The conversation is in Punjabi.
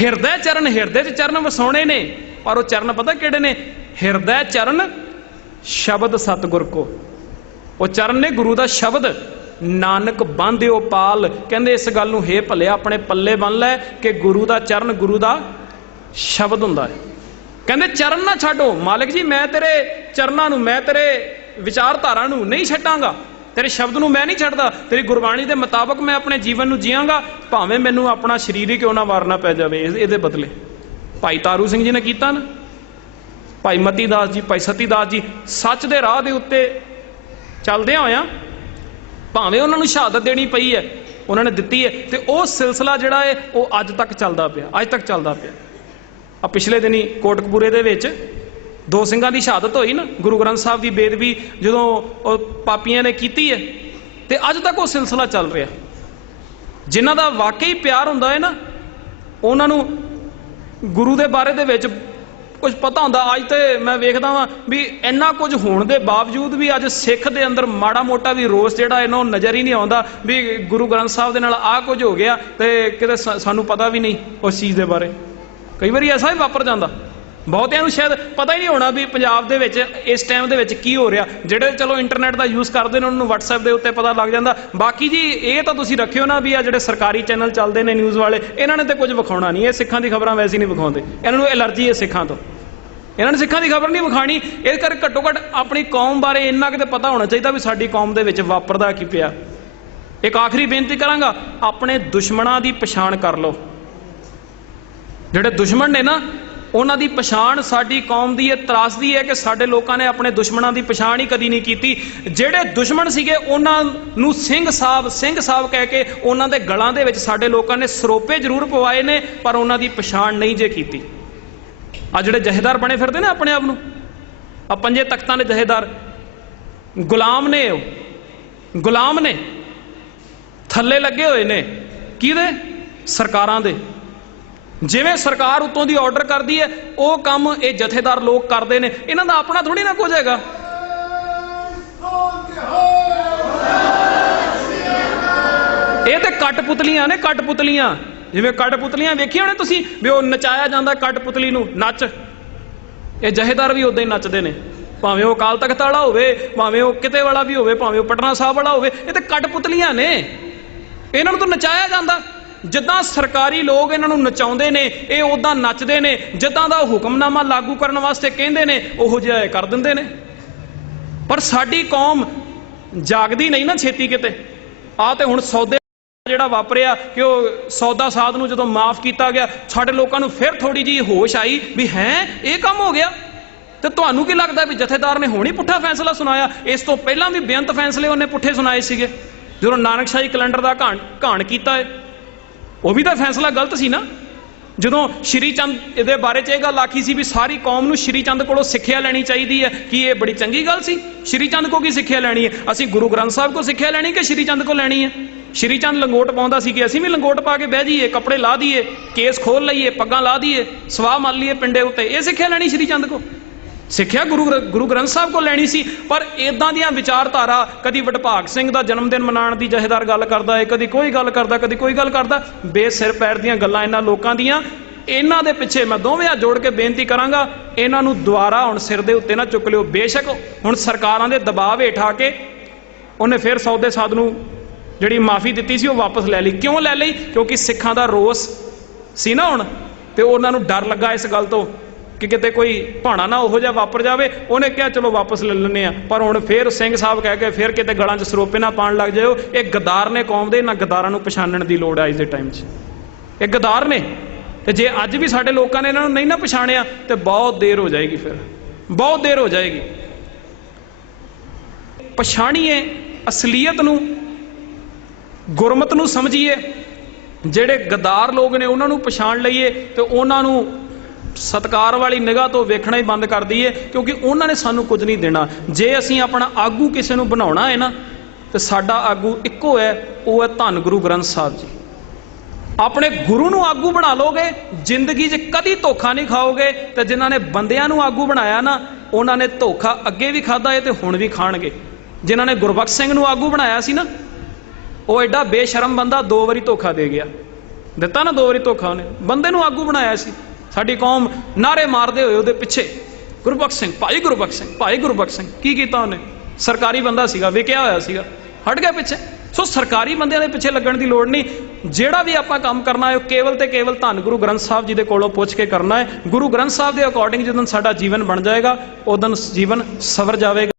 ਹਿਰਦੈ ਚਰਨ, ਹਿਰਦੇ 'ਚ ਚਰਨ ਵਸਾਉਣੇ ਨੇ। ਪਰ ਉਹ ਚਰਨ ਪਤਾ ਕਿਹੜੇ ਨੇ? ਹਿਰਦੈ ਚਰਨ, ਸ਼ਬਦ ਸਤਿਗੁਰ ਕੋ। ਉਹ ਚਰਨ ਨੇ ਗੁਰੂ ਦਾ ਸ਼ਬਦ। ਨਾਨਕ ਬੰਧਿਓ ਪਾਲ। ਕਹਿੰਦੇ ਇਸ ਗੱਲ ਨੂੰ, ਹੇ ਭਲਿਆ ਆਪਣੇ ਪੱਲੇ ਬੰਨ ਲੈ ਕਿ ਗੁਰੂ ਦਾ ਚਰਨ, ਗੁਰੂ ਦਾ ਸ਼ਬਦ ਹੁੰਦਾ ਹੈ। ਕਹਿੰਦੇ ਚਰਨ ਨਾ ਛੱਡੋ। ਮਾਲਕ ਜੀ, ਮੈਂ ਤੇਰੇ ਚਰਨਾਂ ਨੂੰ, ਮੈਂ ਤੇਰੇ ਵਿਚਾਰਧਾਰਾ ਨੂੰ ਨਹੀਂ ਛੱਡਾਂਗਾ। ਤੇਰੇ ਸ਼ਬਦ ਨੂੰ ਮੈਂ ਨਹੀਂ ਛੱਡਦਾ। ਤੇਰੀ ਗੁਰਬਾਣੀ ਦੇ ਮੁਤਾਬਕ ਮੈਂ ਆਪਣੇ ਜੀਵਨ ਨੂੰ ਜੀਵਾਂਗਾ ਭਾਵੇਂ ਮੈਨੂੰ ਆਪਣਾ ਸਰੀਰ ਹੀ ਕਿਉਂ ਨਾ ਮਾਰਨਾ ਪੈ ਜਾਵੇ ਇਹਦੇ ਬਦਲੇ। ਭਾਈ ਤਾਰੂ ਸਿੰਘ ਜੀ ਨੇ ਕੀਤਾ ਨਾ। ਭਾਈ ਮਤੀ ਦਾਸ ਜੀ, ਭਾਈ ਸਤੀ ਦਾਸ ਜੀ, ਸੱਚ ਦੇ ਰਾਹ ਦੇ ਉੱਤੇ ਚੱਲਦਿਆਂ ਹੋਇਆਂ ਭਾਵੇਂ ਉਹਨਾਂ ਨੂੰ ਸ਼ਹਾਦਤ ਦੇਣੀ ਪਈ ਹੈ, ਉਹਨਾਂ ਨੇ ਦਿੱਤੀ ਹੈ, ਤੇ ਉਹ ਸਿਲਸਿਲਾ ਜਿਹੜਾ ਹੈ, ਉਹ ਅੱਜ ਤੱਕ ਚੱਲਦਾ ਪਿਆ, ਅੱਜ ਤੱਕ ਚੱਲਦਾ ਪਿਆ। ਆ ਪਿਛਲੇ ਦਿਨੀ ਕੋਟਕਪੂਰੇ ਦੇ ਵਿੱਚ ਦੋ ਸਿੰਘਾਂ ਦੀ ਸ਼ਹਾਦਤ ਹੋਈ ਨਾ, ਗੁਰੂ ਗ੍ਰੰਥ ਸਾਹਿਬ ਦੀ ਬੇਦਬੀ ਜਦੋਂ ਉਹ ਪਾਪੀਆਂ ਨੇ ਕੀਤੀ ਹੈ, ਤੇ ਅੱਜ ਤੱਕ ਉਹ ਸਿਲਸਿਲਾ ਚੱਲ ਰਿਹਾ। ਜਿਨ੍ਹਾਂ ਦਾ ਵਾਕਈ ਪਿਆਰ ਹੁੰਦਾ ਹੈ ਨਾ, ਉਹਨਾਂ ਨੂੰ ਗੁਰੂ ਦੇ ਬਾਰੇ ਦੇ ਵਿੱਚ ਕੁਝ ਪਤਾ ਹੁੰਦਾ। ਅੱਜ ਤੇ ਮੈਂ ਵੇਖਦਾ ਵਾਂ ਵੀ ਇੰਨਾ ਕੁਝ ਹੋਣ ਦੇ ਬਾਵਜੂਦ ਵੀ ਅੱਜ ਸਿੱਖ ਦੇ ਅੰਦਰ ਮਾੜਾ ਮੋਟਾ ਵੀ ਰੋਸ ਜਿਹੜਾ ਇਹਨਾਂ ਨੂੰ ਨਜ਼ਰ ਹੀ ਨਹੀਂ ਆਉਂਦਾ ਵੀ ਗੁਰੂ ਗ੍ਰੰਥ ਸਾਹਿਬ ਦੇ ਨਾਲ ਆਹ ਕੁਝ ਹੋ ਗਿਆ ਤੇ ਕਿਤੇ ਸਾ- ਸਾਨੂੰ ਪਤਾ ਵੀ ਨਹੀਂ ਉਸ ਚੀਜ਼ ਦੇ ਬਾਰੇ। ਕਈ ਵਾਰੀ ਐਸਾ ਹੀ ਵਾਪਰ ਜਾਂਦਾ। ਬਹੁਤਿਆਂ ਨੂੰ ਸ਼ਾਇਦ ਪਤਾ ਹੀ ਨਹੀਂ ਹੋਣਾ ਵੀ ਪੰਜਾਬ ਦੇ ਵਿੱਚ ਇਸ ਟਾਈਮ ਦੇ ਵਿੱਚ ਕੀ ਹੋ ਰਿਹਾ। ਜਿਹੜੇ ਚਲੋ ਇੰਟਰਨੈਟ ਦਾ ਯੂਜ਼ ਕਰਦੇ ਨੇ, ਉਹਨਾਂ ਨੂੰ WhatsApp ਦੇ ਉੱਤੇ ਪਤਾ ਲੱਗ ਜਾਂਦਾ। ਬਾਕੀ ਜੀ, ਇਹ ਤਾਂ ਤੁਸੀਂ ਰੱਖਿਓ ਨਾ ਵੀ ਆ ਜਿਹੜੇ ਸਰਕਾਰੀ ਚੈਨਲ ਚੱਲਦੇ ਨੇ ਨਿਊਜ਼ ਵਾਲੇ, ਇਹਨਾਂ ਨੇ ਤੇ ਕੁਝ ਵਿਖਾਉਣਾ ਨਹੀਂ। ਇਹ ਸਿੱਖਾਂ ਦੀ ਖਬਰਾਂ ਵੈਸੇ ਨਹੀਂ ਵਿਖਾਉਂਦੇ। ਇਹਨਾਂ ਨੂੰ ਐਲਰਜੀ ਹੈ ਸਿੱਖਾਂ ਤੋਂ। ਇਹਨਾਂ ਨੇ ਸਿੱਖਾਂ ਦੀ ਖਬਰ ਨਹੀਂ ਵਿਖਾਣੀ ਇਸ ਕਰਕੇ ਘੱਟੋ ਘੱਟ ਆਪਣੀ ਕੌਮ ਬਾਰੇ ਇੰਨਾ ਕਿਤੇ ਪਤਾ ਹੋਣਾ ਚਾਹੀਦਾ ਵੀ ਸਾਡੀ ਕੌਮ ਦੇ ਵਿੱਚ ਵਾਪਰਦਾ ਕੀ ਪਿਆ। ਇੱਕ ਆਖਰੀ ਬੇਨਤੀ ਕਰਾਂਗਾ, ਆਪਣੇ ਦੁਸ਼ਮਣਾਂ ਦੀ ਪਛਾਣ ਕਰ ਲਓ। ਜਿਹੜੇ ਦੁਸ਼ਮਣ ਨੇ ਨਾ ਉਹਨਾਂ ਦੀ ਪਛਾਣ ਸਾਡੀ ਕੌਮ ਦੀ ਇਹ ਤਰਾਸਦੀ ਹੈ ਕਿ ਸਾਡੇ ਲੋਕਾਂ ਨੇ ਆਪਣੇ ਦੁਸ਼ਮਣਾਂ ਦੀ ਪਛਾਣ ਹੀ ਕਦੀ ਨਹੀਂ ਕੀਤੀ। ਜਿਹੜੇ ਦੁਸ਼ਮਣ ਸੀਗੇ, ਉਹਨਾਂ ਨੂੰ ਸਿੰਘ ਸਾਹਿਬ ਸਿੰਘ ਸਾਹਿਬ ਕਹਿ ਕੇ ਉਹਨਾਂ ਦੇ ਗਲਾਂ ਦੇ ਵਿੱਚ ਸਾਡੇ ਲੋਕਾਂ ਨੇ ਸਰੋਪੇ ਜ਼ਰੂਰ ਪਵਾਏ ਨੇ, ਪਰ ਉਹਨਾਂ ਦੀ ਪਛਾਣ ਨਹੀਂ ਜੇ ਕੀਤੀ। ਆ ਜਿਹੜੇ ਜਹੇਦਾਰ ਬਣੇ ਫਿਰਦੇ ਨੇ ਆਪਣੇ ਆਪ ਨੂੰ, ਆ ਪੰਜੇ ਤਖਤਾਂ ਦੇ ਜਹੇਦਾਰ, ਗੁਲਾਮ ਨੇ ਉਹ, ਗੁਲਾਮ ਨੇ, ਥੱਲੇ ਲੱਗੇ ਹੋਏ ਨੇ, ਕਿਹਦੇ? ਸਰਕਾਰਾਂ ਦੇ। ਜਿਵੇਂ ਸਰਕਾਰ ਉਤੋਂ ਦੀ ਆਰਡਰ ਕਰਦੀ ਹੈ, ਉਹ ਕੰਮ ਇਹ ਜਥੇਦਾਰ ਲੋਕ ਕਰਦੇ ਨੇ। ਇਹਨਾਂ ਦਾ ਆਪਣਾ ਥੋੜੀ ਨਾ ਕੁਝ ਹੈਗਾ। ਇਹ ਤੇ ਕੱਟ ਪੁਤਲੀਆਂ ਨੇ ਕੱਟ ਪੁਤਲੀਆਂ ਜਿਵੇਂ ਕੱਟ ਪੁਤਲੀਆਂ ਵੇਖੀ ਹੋਣੇ ਤੁਸੀਂ, ਵੀ ਉਹ ਨਚਾਇਆ ਜਾਂਦਾ ਕੱਟ ਪੁਤਲੀ ਨੂੰ, ਨੱਚ। ਇਹ ਜਹੇਦਾਰ ਵੀ ਉਦਾਂ ਹੀ ਨੱਚਦੇ ਨੇ। ਭਾਵੇਂ ਉਹ ਅਕਾਲ ਤਖਤ ਵਾਲਾ ਹੋਵੇ, ਭਾਵੇਂ ਉਹ ਕਿਤੇ ਵਾਲਾ ਵੀ ਹੋਵੇ, ਭਾਵੇਂ ਉਹ ਪਟਨਾ ਸਾਹਿਬ ਵਾਲਾ ਹੋਵੇ, ਇਹ ਤੇ ਕੱਟ ਪੁਤਲੀਆਂ ਨੇ। ਇਹਨਾਂ ਨੂੰ ਤਾਂ ਨਚਾਇਆ ਜਾਂਦਾ। ਜਿੱਦਾਂ ਸਰਕਾਰੀ ਲੋਕ ਇਹਨਾਂ ਨੂੰ ਨਚਾਉਂਦੇ ਨੇ, ਇਹ ਉਦਾਂ ਨੱਚਦੇ ਨੇ, ਜਿੱਦਾਂ ਦਾ ਹੁਕਮਨਾਮਾ ਲਾਗੂ ਕਰਨ ਵਾਸਤੇ ਕਹਿੰਦੇ ਨੇ, ਉਹੋ ਜਿਹਾ ਇਹ ਕਰ ਦਿੰਦੇ ਨੇ। ਪਰ ਸਾਡੀ ਕੌਮ ਜਾਗਦੀ ਨਹੀਂ ਨਾ ਛੇਤੀ ਕਿਤੇ। ਆ ਤੇ ਹੁਣ ਸੌਦੇ ਜਿਹੜਾ ਵਾਪਰਿਆ ਕਿ ਉਹ ਸੌਦਾ ਸਾਧ ਨੂੰ ਜਦੋਂ ਮਾਫ ਕੀਤਾ ਗਿਆ, ਸਾਡੇ ਲੋਕਾਂ ਨੂੰ ਫਿਰ ਥੋੜੀ ਜੀ ਹੋਸ਼ ਆਈ ਵੀ ਹੈ, ਇਹ ਕੰਮ ਹੋ ਗਿਆ। ਤੇ ਤੁਹਾਨੂੰ ਕੀ ਲੱਗਦਾ ਵੀ ਜਥੇਦਾਰ ਨੇ ਹੁਣ ਹੀ ਪੁੱਠਾ ਫੈਸਲਾ ਸੁਣਾਇਆ? ਇਸ ਤੋਂ ਪਹਿਲਾਂ ਵੀ ਬੇਅੰਤ ਫੈਸਲੇ ਉਹਨੇ ਪੁੱਠੇ ਸੁਣਾਏ ਸੀਗੇ। ਜਦੋਂ ਨਾਨਕਸ਼ਾਹੀ ਕੈਲੰਡਰ ਦਾ ਘਾਣ ਘਾਣ ਕੀਤਾ ਹੈ ਉਹ ਵੀ ਤਾਂ ਫੈਸਲਾ ਗਲਤ ਸੀ ਨਾ। ਜਦੋਂ ਸ਼੍ਰੀ ਚੰਦ ਇਹਦੇ ਬਾਰੇ 'ਚ ਇਹ ਗੱਲ ਆਖੀ ਸੀ ਵੀ ਸਾਰੀ ਕੌਮ ਨੂੰ ਸ਼੍ਰੀ ਚੰਦ ਕੋਲੋਂ ਸਿੱਖਿਆ ਲੈਣੀ ਚਾਹੀਦੀ ਹੈ, ਕਿ ਇਹ ਬੜੀ ਚੰਗੀ ਗੱਲ ਸੀ? ਸ਼੍ਰੀ ਚੰਦ ਕੋ ਕੀ ਸਿੱਖਿਆ ਲੈਣੀ ਹੈ? ਅਸੀਂ ਗੁਰੂ ਗ੍ਰੰਥ ਸਾਹਿਬ ਕੋ ਸਿੱਖਿਆ ਲੈਣੀ ਕਿ ਸ਼੍ਰੀ ਚੰਦ ਕੋ ਲੈਣੀ ਹੈ? ਸ਼੍ਰੀ ਚੰਦ ਲੰਗੋਟ ਪਾਉਂਦਾ ਸੀ ਕਿ ਅਸੀਂ ਵੀ ਲੰਗੋਟ ਪਾ ਕੇ ਬਹਿ ਜਾਈਏ, ਕੱਪੜੇ ਲਾ ਦਈਏ, ਕੇਸ ਖੋਲ ਲਈਏ, ਪੱਗਾਂ ਲਾ ਦਈਏ, ਸਵਾਹ ਮੰਨ ਲਈਏ ਪਿੰਡੇ ਉੱਤੇ। ਇਹ ਸਿੱਖਿਆ ਲੈਣੀ ਸ਼੍ਰੀ ਚੰਦ ਕੋ? ਸਿੱਖਿਆ ਗੁਰੂ ਗ੍ਰ- ਗੁਰੂ ਗ੍ਰੰਥ ਸਾਹਿਬ ਕੋ ਲੈਣੀ ਸੀ, ਪਰ ਇਦਾਂ ਦੀਆਂ ਵਿਚਾਰਧਾਰਾ, ਕਦੀ ਵਡਭਾਗ ਸਿੰਘ ਦਾ ਜਨਮ ਦਿਨ ਮਨਾਉਣ ਦੀ ਜਹੇਦਾਰ ਗੱਲ ਕਰਦਾ ਹੈ ਕਦੀ ਕੋਈ ਗੱਲ ਕਰਦਾ, ਕਦੀ ਕੋਈ ਗੱਲ ਕਰਦਾ, ਬੇਸਿਰ ਪੈਰ ਦੀਆਂ ਗੱਲਾਂ ਇਹਨਾਂ ਲੋਕਾਂ ਦੀਆਂ। ਇਹਨਾਂ ਦੇ ਪਿੱਛੇ ਮੈਂ ਦੋਵੇਂ ਹੱਥ ਜੋੜ ਕੇ ਬੇਨਤੀ ਕਰਾਂਗਾ, ਇਹਨਾਂ ਨੂੰ ਦੁਬਾਰਾ ਹੁਣ ਸਿਰ ਦੇ ਉੱਤੇ ਨਾ ਚੁੱਕ ਲਿਓ। ਬੇਸ਼ੱਕ ਹੁਣ ਸਰਕਾਰਾਂ ਦੇ ਦਬਾਅ ਹੇਠ ਆ ਕੇ ਉਹਨੇ ਫਿਰ ਸੌਦੇ ਸਾਧ ਨੂੰ ਜਿਹੜੀ ਮਾਫੀ ਦਿੱਤੀ ਸੀ, ਉਹ ਵਾਪਸ ਲੈ ਲਈ। ਕਿਉਂ ਲੈ ਲਈ? ਕਿਉਂਕਿ ਸਿੱਖਾਂ ਦਾ ਰੋਸ ਸੀ ਨਾ ਹੁਣ, ਤੇ ਉਹਨਾਂ ਨੂੰ ਡਰ ਲੱਗਾ ਇਸ ਗੱਲ ਤੋਂ। ਕਿ ਕਿਤੇ ਕੋਈ ਭਾਣਾ ਨਾ ਉਹੋ ਜਿਹਾ ਵਾਪਰ ਜਾਵੇ, ਉਹਨੇ ਕਿਹਾ ਚਲੋ ਵਾਪਸ ਲੈ ਲੈਂਦੇ ਆ ਪਰ ਹੁਣ ਫੇਰ ਸਿੰਘ ਸਾਹਿਬ ਕਹਿ ਕੇ ਫੇਰ ਕਿਤੇ ਗਲਾਂ 'ਚ ਸਰੋਪੇ ਨਾ ਪਾਣ ਲੱਗ ਜਾਇਓ। ਇਹ ਗਦਾਰ ਨੇ ਕੌਮ ਦੇ ਇਹਨਾਂ ਗਦਾਰਾਂ ਨੂੰ ਪਛਾਣਨ ਦੀ ਲੋੜ ਆ ਅੱਜ ਦੇ ਟਾਈਮ 'ਚ। ਇਹ ਗਦਾਰ ਨੇ। ਤੇ ਜੇ ਅੱਜ ਵੀ ਸਾਡੇ ਲੋਕਾਂ ਨੇ ਇਹਨਾਂ ਨੂੰ ਨਹੀਂ ਨਾ ਪਛਾਣਿਆ, ਤੇ ਬਹੁਤ ਦੇਰ ਹੋ ਜਾਏਗੀ ਫਿਰ। ਬਹੁਤ ਦੇਰ ਹੋ ਜਾਏਗੀ। ਪਛਾਣੀਏ, ਅਸਲੀਅਤ ਨੂੰ, ਗੁਰਮਤ ਨੂੰ ਸਮਝੀਏ। ਜਿਹੜੇ ਗਦਾਰ ਲੋਕ ਨੇ ਉਹਨਾਂ ਨੂੰ ਪਛਾਣ ਲਈਏ ਤੇ ਉਹਨਾਂ ਨੂੰ ਸਤਕਾਰ ਵਾਲੀ ਨਿਗਾਹ ਤੋਂ ਵੇਖਣਾ ਹੀ ਬੰਦ ਕਰ ਦਈਏ, ਕਿਉਂਕਿ ਉਹਨਾਂ ਨੇ ਸਾਨੂੰ ਕੁਝ ਨਹੀਂ ਦੇਣਾ। ਜੇ ਅਸੀਂ ਆਪਣਾ ਆਗੂ ਕਿਸੇ ਨੂੰ ਬਣਾਉਣਾ ਹੈ ਨਾ, ਤੇ ਸਾਡਾ ਆਗੂ ਇੱਕੋ ਹੈ, ਉਹ ਹੈ ਧੰਨ ਗੁਰੂ ਗ੍ਰੰਥ ਸਾਹਿਬ ਜੀ। ਆਪਣੇ ਗੁਰੂ ਨੂੰ ਆਗੂ ਬਣਾ ਲੋਗੇ, ਜ਼ਿੰਦਗੀ 'ਚ ਕਦੀ ਧੋਖਾ ਨਹੀਂ ਖਾਓਗੇ, ਤੇ ਜਿਨ੍ਹਾਂ ਨੇ ਬੰਦਿਆਂ ਨੂੰ ਆਗੂ ਬਣਾਇਆ ਨਾ, ਉਹਨਾਂ ਨੇ ਧੋਖਾ ਅੱਗੇ ਵੀ ਖਾਦਾ ਹੈ ਤੇ ਹੁਣ ਵੀ ਖਾਣਗੇ। ਜਿਨ੍ਹਾਂ ਨੇ ਗੁਰਬਖਸ਼ ਸਿੰਘ ਨੂੰ ਆਗੂ ਬਣਾਇਆ ਸੀ ਨਾ, ਉਹ ਐਡਾ ਬੇਸ਼ਰਮ ਬੰਦਾ ਦੋ ਵਾਰੀ ਧੋਖਾ ਦੇ ਗਿਆ। ਦਿੱਤਾ ਨਾ ਦੋ ਵਾਰੀ ਧੋਖਾ ਉਹਨੇ। ਬੰਦੇ ਨੂੰ ਆਗੂ ਬਣਾਇਆ ਸੀ। ਸਾਡੀ ਕੌਮ ਨਾਰੇ ਮਾਰਦੇ ਹੋਏ ਉਹਦੇ ਪਿੱਛੇ। ਗੁਰਬਖਸ਼ ਸਿੰਘ, ਭਾਈ ਗੁਰਬਖਸ਼ ਸਿੰਘ, ਭਾਈ ਗੁਰਬਖਸ਼ ਸਿੰਘ, ਕੀ ਕੀਤਾ ਉਹਨੇ? ਸਰਕਾਰੀ ਬੰਦਾ ਸੀਗਾ ਵਿਕਿਆ ਹੋਇਆ ਸੀਗਾ। ਹਟ ਗਿਆ ਪਿੱਛੇ। ਸੋ ਸਰਕਾਰੀ ਬੰਦਿਆਂ ਦੇ ਪਿੱਛੇ ਲੱਗਣ ਦੀ ਲੋੜ ਨਹੀਂ। ਜਿਹੜਾ ਵੀ ਆਪਾਂ ਕੰਮ ਕਰਨਾ ਹੈ, ਉਹ ਕੇਵਲ ਤੇ ਕੇਵਲ ਧੰਨ ਗੁਰੂ ਗ੍ਰੰਥ ਸਾਹਿਬ ਜੀ ਦੇ ਕੋਲੋਂ ਪੁੱਛ ਕੇ ਕਰਨਾ ਹੈ। ਗੁਰੂ ਗ੍ਰੰਥ ਸਾਹਿਬ ਦੇ ਅਕੋਰਡਿੰਗ ਜਦੋਂ ਸਾਡਾ ਜੀਵਨ ਬਣ ਜਾਏਗਾ, ਉਦੋਂ ਜੀਵਨ ਸਵਰ ਜਾਵੇਗਾ।